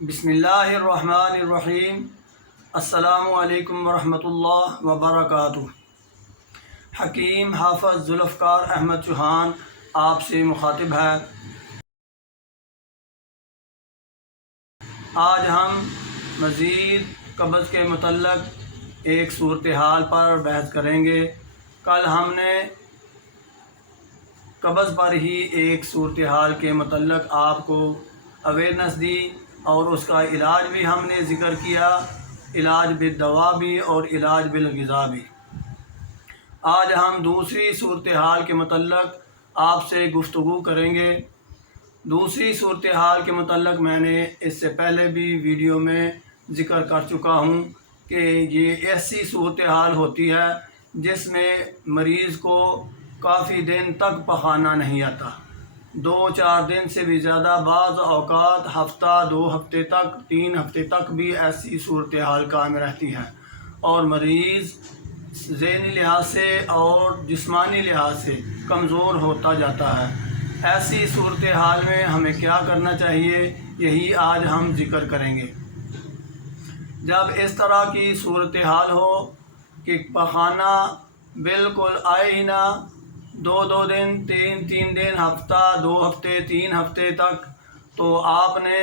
بسم اللہ الرحمن الرحیم۔ السلام علیکم ورحمۃ اللہ وبرکاتہ۔ حکیم حافظ ذوالفقار احمد چوہان آپ سے مخاطب ہے۔ آج ہم مزید قبض کے متعلق ایک صورتحال پر بحث کریں گے۔ کل ہم نے قبض پر ہی ایک صورتحال کے متعلق آپ کو اویئرنیس دی اور اس کا علاج بھی ہم نے ذکر کیا، علاج بالدوا بھی اور علاج بالغذا بھی۔ آج ہم دوسری صورتحال کے متعلق آپ سے گفتگو کریں گے۔ دوسری صورتحال کے متعلق میں نے اس سے پہلے بھی ویڈیو میں ذکر کر چکا ہوں کہ یہ ایسی صورتحال ہوتی ہے جس میں مریض کو کافی دن تک پخانہ نہیں آتا، 2-4 دن سے بھی زیادہ، بعض اوقات ہفتہ 2 ہفتے تک 3 ہفتے تک بھی ایسی صورتحال قائم رہتی ہے اور مریض ذہنی لحاظ سے اور جسمانی لحاظ سے کمزور ہوتا جاتا ہے۔ ایسی صورتحال میں ہمیں کیا کرنا چاہیے، یہی آج ہم ذکر کریں گے۔ جب اس طرح کی صورتحال ہو کہ پخانہ بالکل آئے ہی نہ، 2 دن 3 دن، ہفتہ 2 ہفتے 3 ہفتے تک، تو آپ نے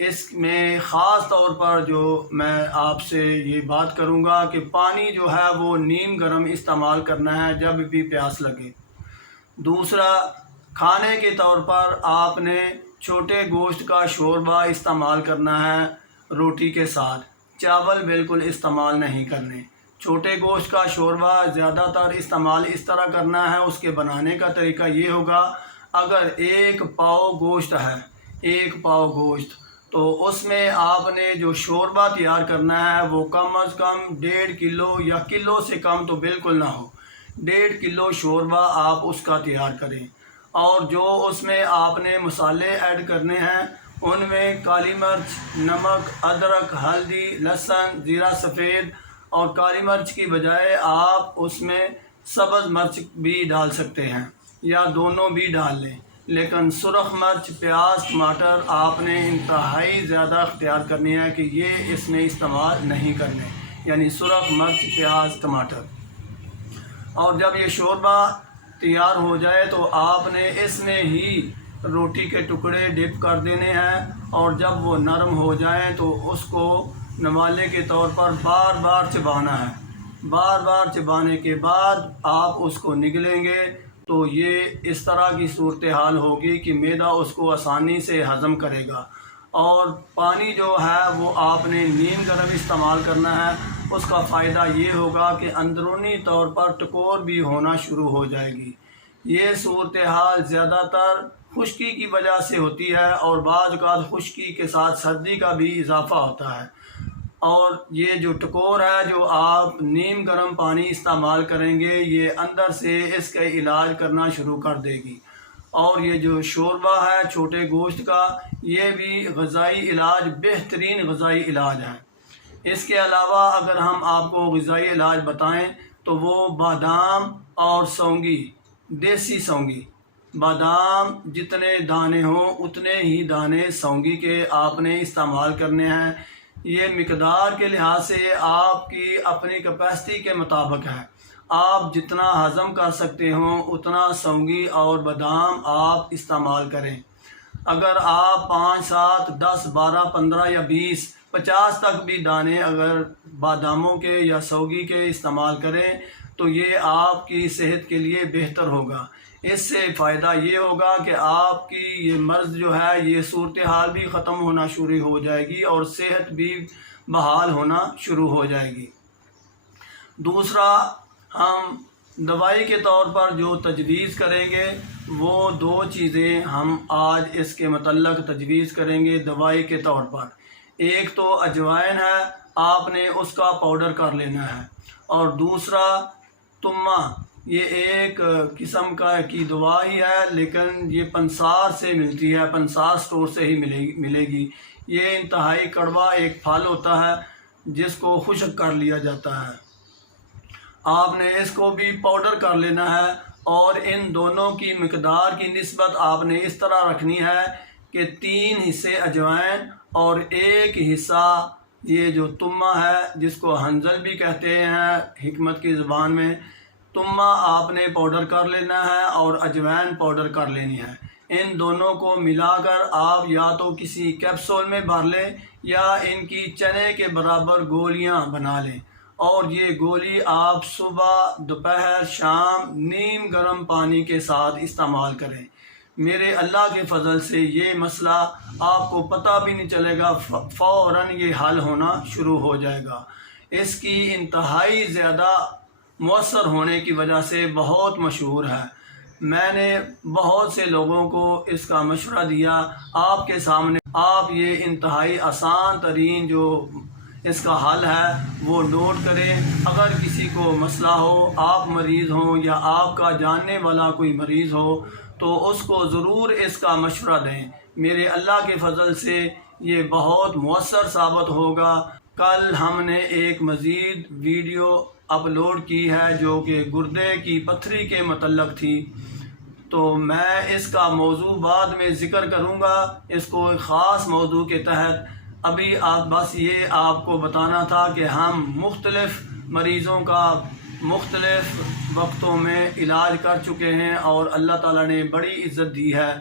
اس میں خاص طور پر جو میں آپ سے یہ بات کروں گا کہ پانی جو ہے وہ نیم گرم استعمال کرنا ہے جب بھی پیاس لگے۔ دوسرا، کھانے کے طور پر آپ نے چھوٹے گوشت کا شوربہ استعمال کرنا ہے روٹی کے ساتھ، چاول بالکل استعمال نہیں کرنے۔ چھوٹے گوشت کا شوربہ زیادہ تر استعمال اس طرح کرنا ہے، اس کے بنانے کا طریقہ یہ ہوگا، اگر 1 پاؤ گوشت ہے، 1 پاؤ گوشت، تو اس میں آپ نے جو شوربہ تیار کرنا ہے وہ کم از کم 1.5 کلو یا کلو سے کم تو بالکل نہ ہو، 1.5 کلو شوربہ آپ اس کا تیار کریں۔ اور جو اس میں آپ نے مسالے ایڈ کرنے ہیں ان میں کالی مرچ، نمک، ادرک، ہلدی، لہسن، زیرہ سفید، اور کالی مرچ کی بجائے آپ اس میں سبز مرچ بھی ڈال سکتے ہیں یا دونوں بھی ڈال لیں، لیکن سرخ مرچ، پیاز، ٹماٹر آپ نے انتہائی زیادہ اختیار کرنی ہے کہ یہ اس میں استعمال نہیں کرنے، یعنی سرخ مرچ، پیاز، ٹماٹر۔ اور جب یہ شوربہ تیار ہو جائے تو آپ نے اس میں ہی روٹی کے ٹکڑے ڈپ کر دینے ہیں اور جب وہ نرم ہو جائیں تو اس کو نوالے کے طور پر بار بار چبانا ہے۔ بار بار چبانے کے بعد آپ اس کو نگلیں گے تو یہ اس طرح کی صورتحال ہوگی کہ معدہ اس کو آسانی سے ہضم کرے گا۔ اور پانی جو ہے وہ آپ نے نیم گرم استعمال کرنا ہے۔ اس کا فائدہ یہ ہوگا کہ اندرونی طور پر ٹکور بھی ہونا شروع ہو جائے گی۔ یہ صورتحال زیادہ تر خشکی کی وجہ سے ہوتی ہے اور بعض اوقات خشکی کے ساتھ سردی کا بھی اضافہ ہوتا ہے، اور یہ جو ٹکور ہے جو آپ نیم گرم پانی استعمال کریں گے یہ اندر سے اس کا علاج کرنا شروع کر دے گی۔ اور یہ جو شوربہ ہے چھوٹے گوشت کا، یہ بھی غذائی علاج، بہترین غذائی علاج ہے۔ اس کے علاوہ اگر ہم آپ کو غذائی علاج بتائیں تو وہ بادام اور سونگی، دیسی سونگی، بادام جتنے دانے ہوں اتنے ہی دانے سونگی کے آپ نے استعمال کرنے ہیں۔ یہ مقدار کے لحاظ سے آپ کی اپنی کیپیسٹی کے مطابق ہے، آپ جتنا ہضم کر سکتے ہوں اتنا سونگی اور بادام آپ استعمال کریں۔ اگر آپ 5 7 10 12 15 یا 20 50 تک بھی دانے اگر باداموں کے یا سونگی کے استعمال کریں تو یہ آپ کی صحت کے لیے بہتر ہوگا۔ اس سے فائدہ یہ ہوگا کہ آپ کی یہ مرض جو ہے، یہ صورتحال بھی ختم ہونا شروع ہو جائے گی اور صحت بھی بحال ہونا شروع ہو جائے گی۔ دوسرا، ہم دوائی کے طور پر جو تجویز کریں گے وہ 2 چیزیں ہم آج اس کے متعلق تجویز کریں گے دوائی کے طور پر۔ ایک تو اجوائن ہے، آپ نے اس کا پاؤڈر کر لینا ہے، اور دوسرا تما، یہ ایک قسم کی دوا ہی ہے لیکن یہ پنسار سے ملتی ہے، پنسار سٹور سے ہی ملے گی۔ یہ انتہائی کڑوا ایک پھل ہوتا ہے جس کو خشک کر لیا جاتا ہے۔ آپ نے اس کو بھی پاؤڈر کر لینا ہے اور ان دونوں کی مقدار کی نسبت آپ نے اس طرح رکھنی ہے کہ 3 حصے اجوائن اور ایک حصہ یہ جو تمہ ہے جس کو ہنزل بھی کہتے ہیں حکمت کی زبان میں، تمہ آپ نے پاؤڈر کر لینا ہے اور اجوائن پاؤڈر کر لینی ہے۔ ان دونوں کو ملا کر آپ یا تو کسی کیپسول میں بھر لیں یا ان کی چنے کے برابر گولیاں بنا لیں، اور یہ گولی آپ صبح، دوپہر، شام نیم گرم پانی کے ساتھ استعمال کریں۔ میرے اللہ کے فضل سے یہ مسئلہ آپ کو پتہ بھی نہیں چلے گا، فوراً یہ حل ہونا شروع ہو جائے گا۔ اس کی انتہائی زیادہ مؤثر ہونے کی وجہ سے بہت مشہور ہے۔ میں نے بہت سے لوگوں کو اس کا مشورہ دیا، آپ کے سامنے آپ یہ انتہائی آسان ترین جو اس کا حل ہے وہ نوٹ کریں۔ اگر کسی کو مسئلہ ہو، آپ مریض ہوں یا آپ کا جاننے والا کوئی مریض ہو تو اس کو ضرور اس کا مشورہ دیں۔ میرے اللہ کے فضل سے یہ بہت مؤثر ثابت ہوگا۔ کل ہم نے ایک مزید ویڈیو اپلوڈ کی ہے جو کہ گردے کی پتھری کے متعلق تھی، تو میں اس کا موضوع بعد میں ذکر کروں گا، اس کو ایک خاص موضوع کے تحت۔ ابھی بس یہ آپ کو بتانا تھا کہ ہم مختلف مریضوں کا مختلف وقتوں میں علاج کر چکے ہیں اور اللہ تعالیٰ نے بڑی عزت دی ہے۔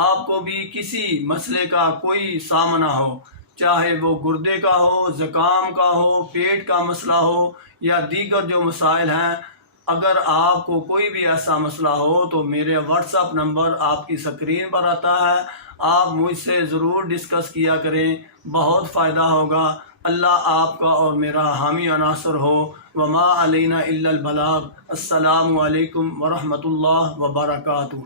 آپ کو بھی کسی مسئلے کا کوئی سامنا ہو، چاہے وہ گردے کا ہو، زکام کا ہو، پیٹ کا مسئلہ ہو یا دیگر جو مسائل ہیں، اگر آپ کو کوئی بھی ایسا مسئلہ ہو تو میرے واٹس ایپ نمبر آپ کی اسکرین پر آتا ہے، آپ مجھ سے ضرور ڈسکس کیا کریں، بہت فائدہ ہوگا۔ اللہ آپ کا اور میرا حامی و ناصر ہو۔ وما علینا الا البلاغ۔ السلام علیکم ورحمۃ اللہ وبرکاتہ۔